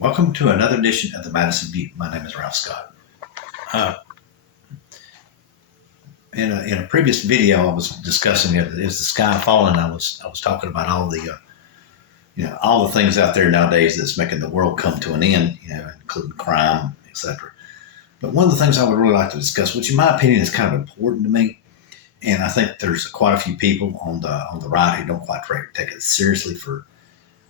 Welcome to another edition of the Madison View. My name is Ralph Scott. Uh, in a previous video, I was discussing is the sky falling. I was talking about all the all the things out there nowadays that's making the world come to an end, including crime, etc. But one of the things I would really like to discuss, which in my opinion is kind of important to me, and I think there's quite a few people on the right who don't quite take it seriously.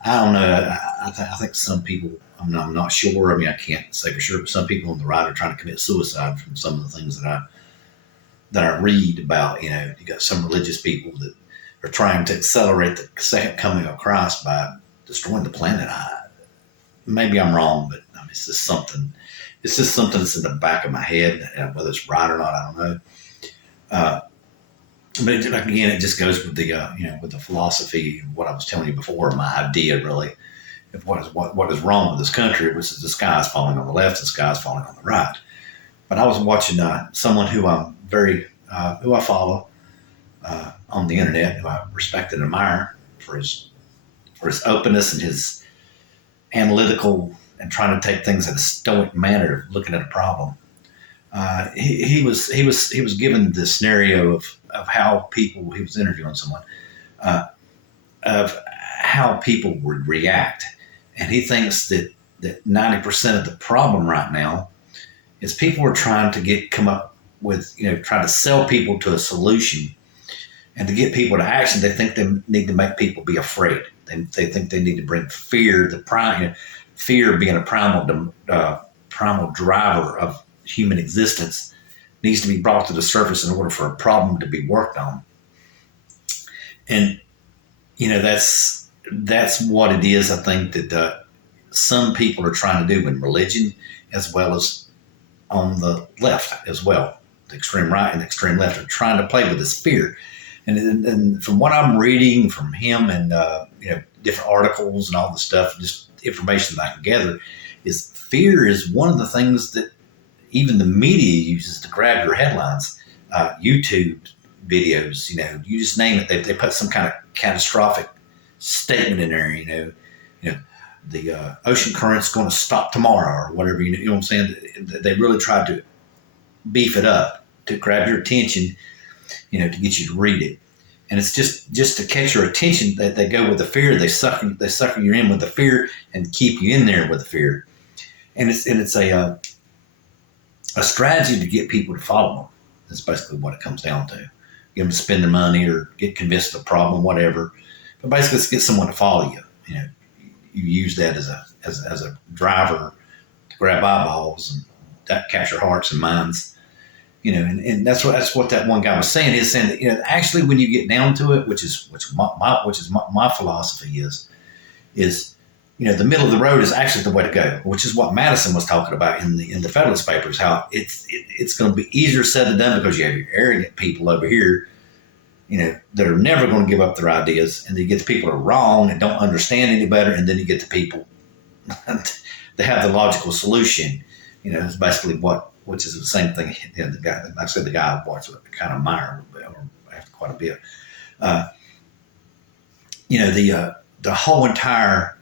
I don't know. I think some people, I'm not sure. I mean, I can't say for sure, but some people on the right are trying to commit suicide from some of the things that I read about. You got some religious people that are trying to accelerate the second coming of Christ by destroying the planet. Maybe I'm wrong, but I mean, it's just something that's in the back of my head. And whether it's right or not, I don't know. But again, it just goes with with the philosophy of what I was telling you before. My idea, really, of what is wrong with this country, which is the sky is falling on the left, and the sky is falling on the right. But I was watching someone who who I follow on the internet, who I respect and admire for his openness and his analytical and trying to take things in a stoic manner, looking at a problem. He was given the scenario of how people. He was interviewing someone of how people would react, and he thinks that 90% of the problem right now is people are trying to come up with try to sell people to a solution, and to get people to action. They think they need to make people be afraid. They think they need to bring fear, fear being a primal driver of human existence, needs to be brought to the surface in order for a problem to be worked on. And that's what it is. I think that some people are trying to do in religion, as well as on the left as well. The extreme right and the extreme left are trying to play with this fear. And from what I'm reading from him and different articles and all the stuff, just information that I can gather, is fear is one of the things that even the media uses to grab your headlines. YouTube videos, you just name it. They put some kind of catastrophic statement in there. The ocean current's going to stop tomorrow or whatever. You know what I'm saying? They really tried to beef it up to grab your attention, to get you to read it. And it's just to catch your attention that they go with the fear. They sucker you in with the fear and keep you in there with the fear. And it's a strategy to get people to follow them. That's basically what it comes down to. Get them to spend their money or get convinced of a problem, whatever. But basically, it's get someone to follow you. You use that as a driver to grab eyeballs and that capture hearts and minds. And that's what that one guy was saying. He's saying that actually when you get down to it, which is my philosophy is the middle of the road is actually the way to go, which is what Madison was talking about in the Federalist Papers. How it's going to be easier said than done because you have your arrogant people over here, that are never going to give up their ideas, and then you get the people that are wrong and don't understand any better, and then you get the people that have the logical solution. It's basically which is the same thing. The guy I watched kind of admire after quite a bit. The whole entire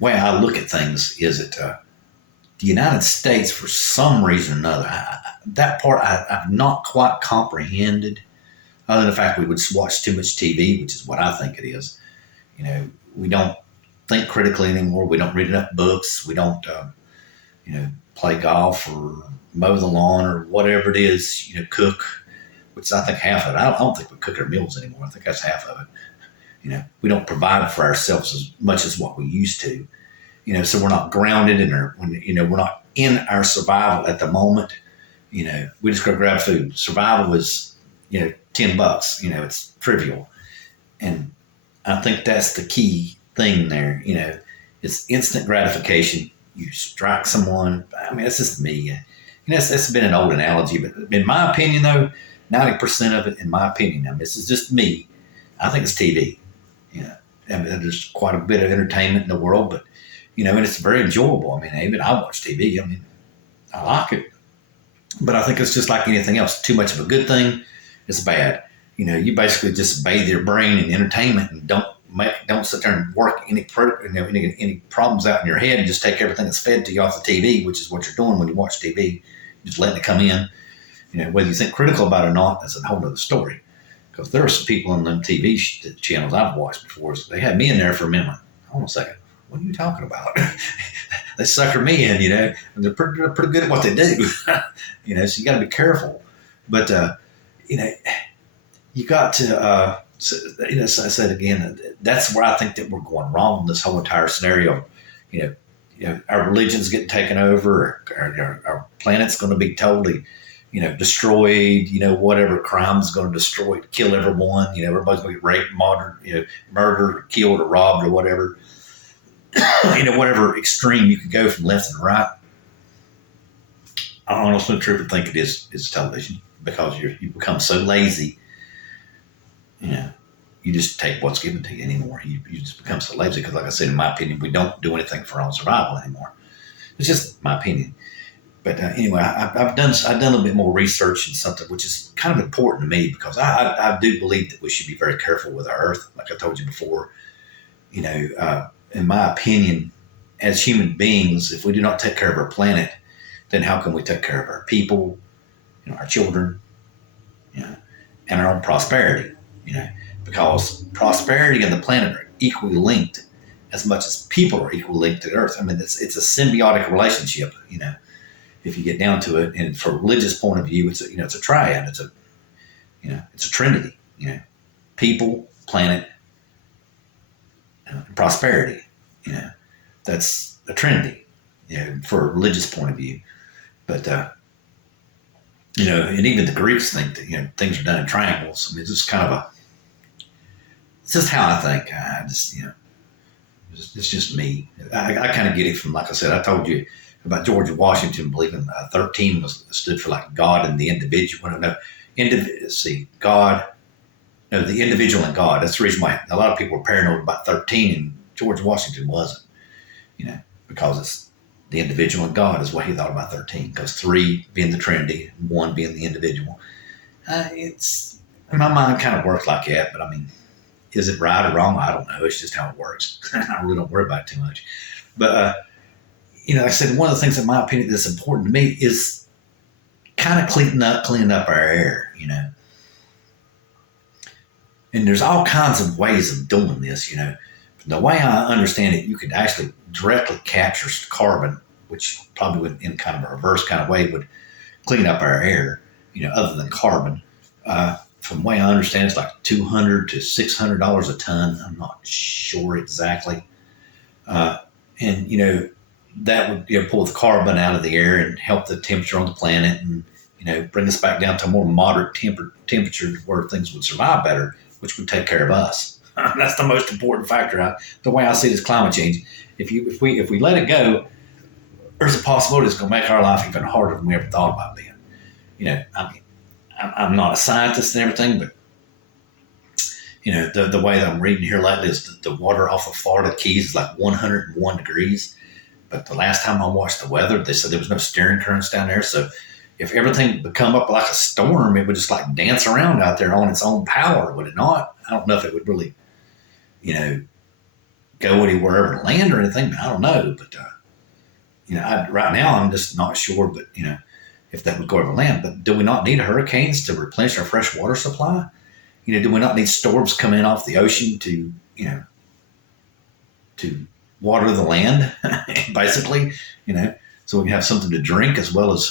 way I look at things is that the United States, for some reason or another, that part I've not quite comprehended, other than the fact we would watch too much TV, which is what I think it is. We don't think critically anymore. We don't read enough books. We don't, play golf or mow the lawn or whatever it is, cook, which I think half of it. I don't think we cook our meals anymore. I think that's half of it. We don't provide for ourselves as much as what we used to. So we're not grounded in we're not in our survival at the moment. We just go grab food. Survival is, $10. It's trivial. And I think that's the key thing there. It's instant gratification. You strike someone. I mean, that's just me. That's been an old analogy, but in my opinion, though, 90% of it, in my opinion, this is just me, I think it's TV. And there's quite a bit of entertainment in the world, but and it's very enjoyable. I mean, even I watch TV. I mean, I like it, but I think it's just like anything else. Too much of a good thing is bad. You basically just bathe your brain in entertainment and don't don't sit there and work any problems out in your head and just take everything that's fed to you off the TV, which is what you're doing when you watch TV, just letting it come in. Whether you think critical about it or not, that's a whole other story. Because there are some people on them TV channels I've watched before. They had me in there for a minute. Hold on a second. What are you talking about? They sucker me in, and they're pretty good at what they do. So you got to be careful. But, you got to, as I said again, that's where I think that we're going wrong in this whole entire scenario. Our religion's getting taken over. Our planet's going to be totally, destroyed. Whatever crime's going to destroy it, kill everyone. Everybody's going to get raped, murdered, killed, or robbed, or whatever. Whatever extreme you could go from left and right. I honestly truly think it is television, because you become so lazy. You just take what's given to you anymore. You just become so lazy because, like I said, in my opinion, we don't do anything for our own survival anymore. It's just my opinion. But anyway, I've done a little bit more research in something which is kind of important to me, because I do believe that we should be very careful with our Earth. Like I told you before, in my opinion, as human beings, if we do not take care of our planet, then how can we take care of our people, our children, and our own prosperity? Because prosperity and the planet are equally linked as much as people are equally linked to the Earth. I mean, it's a symbiotic relationship, if you get down to it. And from a religious point of view, it's a triad. It's a trinity, people, planet, and prosperity. That's a trinity, for a religious point of view. But, and even the Greeks think that, things are done in triangles. I mean, it's just kind of it's just how I think. I just, it's just me. I kind of get it from, like I said, I told you about George Washington believing 13 stood for like God and the individual. The individual and God. That's the reason why a lot of people were paranoid about 13, and George Washington wasn't, because it's the individual and God is what he thought about 13, because 3 being the Trinity, 1 being the individual. It's, in my mind, kind of works like that, but I mean, is it right or wrong? I don't know. It's just how it works. I really don't worry about it too much. But, like I said, one of the things, in my opinion, that's important to me is kind of cleaning up our air, And there's all kinds of ways of doing this, The way I understand it, you could actually directly capture carbon, which probably would, in kind of a reverse kind of way, would clean up our air, other than carbon. From the way I understand, it's like $200 to $600 a ton. I'm not sure exactly. And, that would pull the carbon out of the air and help the temperature on the planet, and, bring us back down to a more moderate temperature where things would survive better, which would take care of us. That's the most important factor. The way I see it is climate change. If we let it go, there's a possibility it's going to make our life even harder than we ever thought about being. I'm not a scientist and everything, but the way that I'm reading here lately is the water off of Florida Keys is like 101 degrees. But the last time I watched the weather, they said there was no steering currents down there. So if everything would come up like a storm, it would just like dance around out there on its own power, would it not? I don't know if it would really, go anywhere and land or anything. I don't know. But, right now I'm just not sure. But, if that would go over land. But do we not need hurricanes to replenish our fresh water supply? Do we not need storms coming in off the ocean to water the land, basically, so we can have something to drink as well as,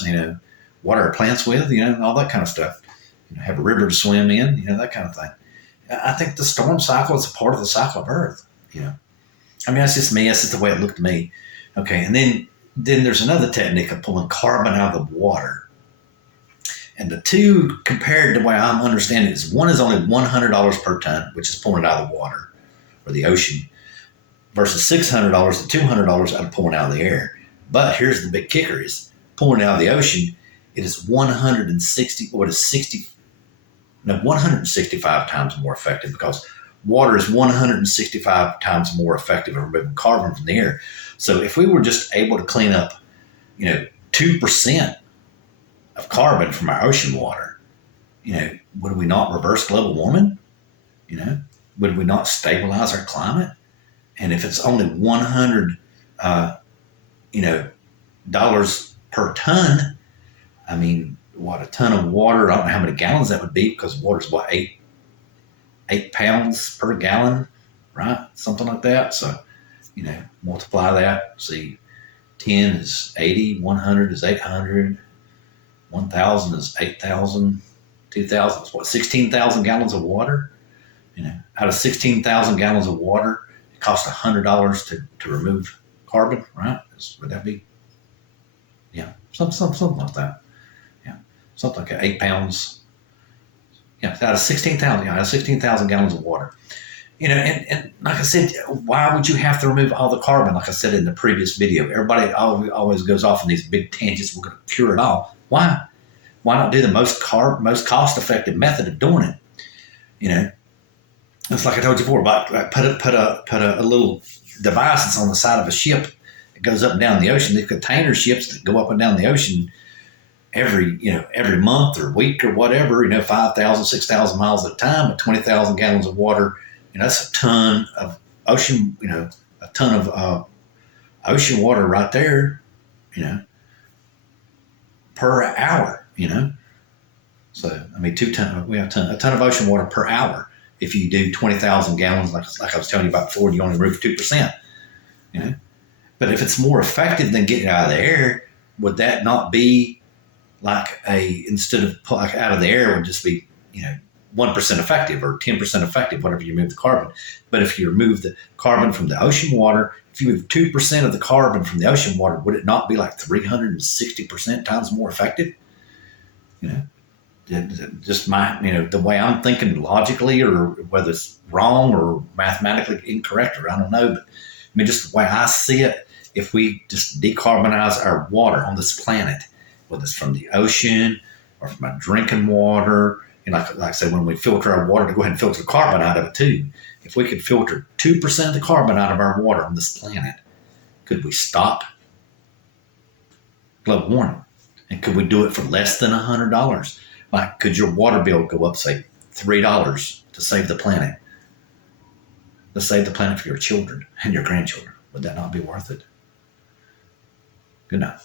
water our plants with, all that kind of stuff. Have a river to swim in, that kind of thing. I think the storm cycle is a part of the cycle of Earth, I mean, that's just me. That's just the way it looked to me. Okay, and then there's another technique of pulling carbon out of the water. And the two, compared to the way I'm understanding it, is one is only $100 per ton, which is pulling it out of the water or the ocean, versus $600 to $200 out of pulling out of the air. But here's the big kicker: is pulling it out of the ocean, it is 165 times more effective, because water is 165 times more effective at removing carbon from the air. So if we were just able to clean up, 2% of carbon from our ocean water, would we not reverse global warming? would we not stabilize our climate? And if it's only 100, you know, dollars per ton, I mean, what, a ton of water? I don't know how many gallons that would be, because water's what, 8 pounds per gallon, right? Something like that. So, you know, multiply that. See, 10 is 80, 100 is 800, 1,000 is 8,000, 2,000 is what, 16,000 gallons of water? You know, out of 16,000 gallons of water, it costs $100 to remove carbon, right? Would that be? Yeah, something like that. Yeah, something like that. 8 pounds. Yeah, out of 16,000. Yeah, out of 16,000 gallons of water. You know, and like I said, why would you have to remove all the carbon? Like I said in the previous video, everybody always goes off on these big tangents. We're going to cure it all. Why? Why not do the most cost-effective method of doing it? You know, it's like I told you before. Like put a little device that's on the side of a ship. It goes up and down the ocean. These container ships that go up and down the ocean every month or week or whatever. 5,000, 6,000 miles at a time, but 20,000 gallons of water. That's a ton of ocean, a ton of ocean water right there, per hour, So, I mean, we have a ton of ocean water per hour. If you do 20,000 gallons, like I was telling you about before, you only remove 2%, But if it's more effective than getting it out of the air, would that not be like instead of like out of the air, it would just be, 1% effective or 10% effective, whatever you remove the carbon. But if you remove the carbon from the ocean water, if you move 2% of the carbon from the ocean water, would it not be like 360% times more effective? Just the way I'm thinking logically, or whether it's wrong or mathematically incorrect, or I don't know. But I mean, just the way I see it, if we just decarbonize our water on this planet, whether it's from the ocean or from our drinking water, like I said, when we filter our water, to go ahead and filter the carbon out of it too. If we could filter 2% of the carbon out of our water on this planet, could we stop global warming? And could we do it for less than $100? Like, could your water bill go up, say, $3 to save the planet? To save the planet for your children and your grandchildren. Would that not be worth it? Good night.